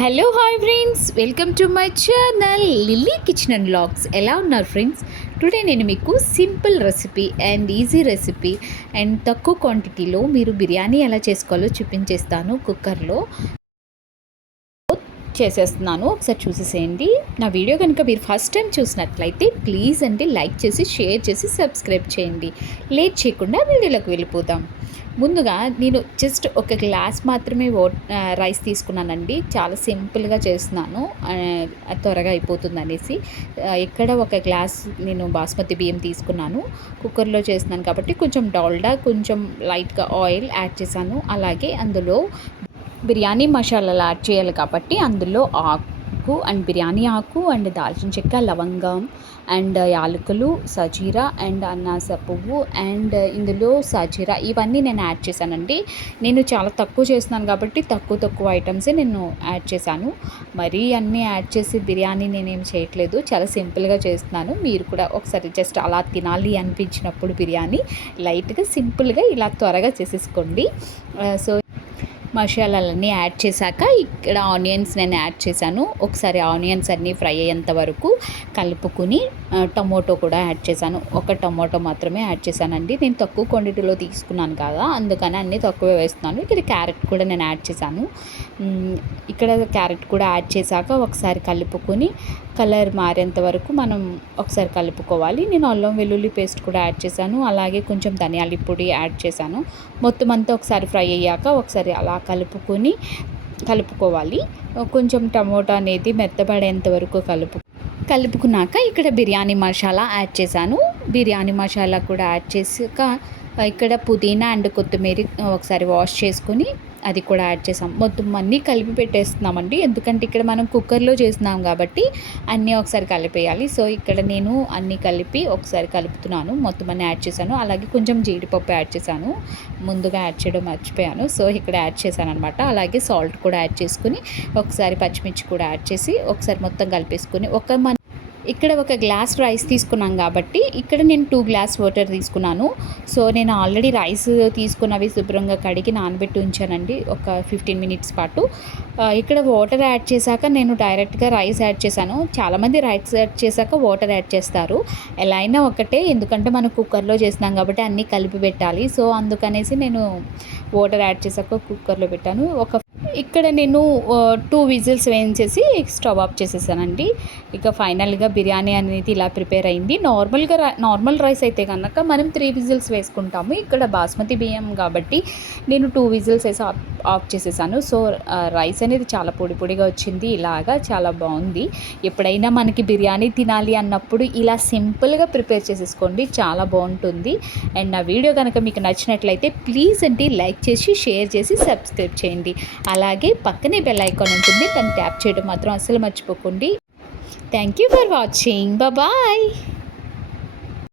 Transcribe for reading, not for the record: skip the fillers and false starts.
Hello hi friends, welcome to my channel lily kitchen and vlogs. ఎలా ఉన్నారు friends? Today నేను మీకు simple recipe and easy recipe and తక్కువ క్వాంటిటీలో మీరు బిర్యానీ ఎలా చేసుకోవాలో చూపించేస్తాను. కుక్కర్లో చేసేస్తున్నాను, ఒకసారి చూసేసేయండి. నా వీడియో కనుక మీరు ఫస్ట్ టైం చూసినట్లయితే ప్లీజ్ లైక్ చేసి షేర్ చేసి సబ్స్క్రైబ్ చేయండి. లేట్ చేయకుండా వీడియోలోకి వెళ్ళిపోదాం. ముందుగా నేను జస్ట్ ఒక గ్లాస్ మాత్రమే రైస్ తీసుకున్నానండి. చాలా సింపుల్గా చేస్తున్నాను, త్వరగా అయిపోతుంది అనేసి. ఇక్కడ ఒక గ్లాస్ నేను బాస్మతి బియ్యం తీసుకున్నాను. కుక్కర్లో చేస్తున్నాను కాబట్టి కొంచెం డాల్డా, కొంచెం లైట్గా ఆయిల్ యాడ్ చేశాను. అలాగే అందులో బిర్యానీ మసాలాలు యాడ్ చేయాలి కాబట్టి అందులో ఆకు అండ్ బిర్యానీ ఆకు అండ్ దాల్చిన చెక్క, లవంగం అండ్ యాలకులు, సజీరా అండ్ అనాస పువ్వు అండ్ ఇందులో సజీరా ఇవన్నీ నేను యాడ్ చేశానండి. నేను చాలా తక్కువ చేస్తున్నాను కాబట్టి తక్కువ ఐటమ్సే నేను యాడ్ చేశాను. మరీ అన్నీ యాడ్ చేసి బిర్యానీ నేనేం చేయట్లేదు, చాలా సింపుల్గా చేస్తున్నాను. మీరు కూడా ఒకసారి జస్ట్ అలా తినాలి అనిపించినప్పుడు బిర్యానీ లైట్గా సింపుల్గా ఇలా త్వరగా చేసేసుకోండి. సో మసాలాలన్నీ యాడ్ చేశాక ఇక్కడ ఆనియన్స్ నేను యాడ్ చేశాను. ఒకసారి ఆనియన్స్ అన్నీ ఫ్రై అయ్యేంత వరకు కలుపుకుని టమోటో కూడా యాడ్ చేశాను. ఒక టమోటో మాత్రమే యాడ్ చేశానండి. నేను తక్కువ క్వాంటిటీలో తీసుకున్నాను కదా, అందుకని అన్నీ తక్కువే వేస్తున్నాను. ఇక్కడ క్యారెట్ కూడా నేను యాడ్ చేశాను. ఇక్కడ క్యారెట్ కూడా యాడ్ చేశాక ఒకసారి కలుపుకొని కలర్ మారేంత వరకు మనం ఒకసారి కలుపుకోవాలి. నేను అల్లం వెల్లుల్లి పేస్ట్ కూడా యాడ్ చేశాను. అలాగే కొంచెం ధనియాల పొడి యాడ్ చేశాను. మొత్తం అంతా ఒకసారి ఫ్రై అయ్యాక ఒకసారి అలా కలుపుకోవాలి. కొంచెం టమోటా అనేది మెత్తబడేంత వరకు కలుపుకున్నాక ఇక్కడ బిర్యానీ మసాలా యాడ్ చేశాను. బిర్యానీ మసాలా కూడా యాడ్ చేసాక ఇక్కడ పుదీనా అండ్ కొత్తిమీర ఒకసారి వాష్ చేసుకొని అది కూడా యాడ్ చేసాం. మొత్తం అన్నీ కలిపి పెట్టేస్తున్నామండి, ఎందుకంటే ఇక్కడ మనం కుక్కర్లో చేస్తున్నాం కాబట్టి అన్నీ ఒకసారి కలిపేయాలి. సో ఇక్కడ నేను అన్నీ కలిపి ఒకసారి కలుపుతున్నాను. మొత్తం అన్నీ యాడ్ చేశాను. అలాగే కొంచెం జీడిపప్పు యాడ్ చేశాను, ముందుగా యాడ్ చేయడం మర్చిపోయాను. సో ఇక్కడ యాడ్ చేశాను అనమాట. అలాగే సాల్ట్ కూడా యాడ్ చేసుకుని ఒకసారి పచ్చిమిర్చి కూడా యాడ్ చేసి ఒకసారి మొత్తం కలిపేసుకుని ఇక్కడ ఒక గ్లాస్ రైస్ తీసుకున్నాం కాబట్టి ఇక్కడ నేను 2 గ్లాస్ వాటర్ తీసుకున్నాను. సో నేను ఆల్రెడీ రైస్ తీసుకున్నవి శుభ్రంగా కడిగి నానబెట్టి ఉంచానండి ఒక 15 మినిట్స్ పాటు. ఇక్కడ వాటర్ యాడ్ చేశాక నేను డైరెక్ట్గా రైస్ యాడ్ చేశాను. చాలామంది రైస్ యాడ్ చేశాక వాటర్ యాడ్ చేస్తారు. ఎలా అయినా ఒకటే, ఎందుకంటే మనం కుక్కర్లో చేస్తున్నాం కాబట్టి అన్నీ కలిపి పెట్టాలి. సో అందుకనేసి నేను వాటర్ యాడ్ చేశాక కుక్కర్లో పెట్టాను. ఇక్కడ నేను 2 విజిల్స్ వేయించేసి స్టవ్ ఆఫ్ చేసేసానండి. ఇక ఫైనల్గా బిర్యానీ అనేది ఇలా ప్రిపేర్ అయింది. నార్మల్ రైస్ అయితే కనుక మనం 3 విజిల్స్ వేసుకుంటాము. ఇక్కడ బాస్మతి బియ్యం కాబట్టి నేను 2 విజిల్స్ వేసి ఆఫ్ చేసేసాను. సో రైస్ అనేది చాలా పొడిగా వచ్చింది. ఇలాగా చాలా బాగుంది. ఎప్పుడైనా మనకి బిర్యానీ తినాలి అన్నప్పుడు ఇలా సింపుల్గా ప్రిపేర్ చేసేసుకోండి, చాలా బాగుంటుంది. అండ్ నా వీడియో కనుక మీకు నచ్చినట్లయితే ప్లీజ్ లైక్ చేసి షేర్ చేసి సబ్స్క్రైబ్ చేయండి. అలాగే పక్కనే బెల్ ఐకాన్ ఉంటుంది, దాన్ని ట్యాప్ చేయడం మాత్రం అస్సలు మర్చిపోకండి. Thank you for watching. Bye.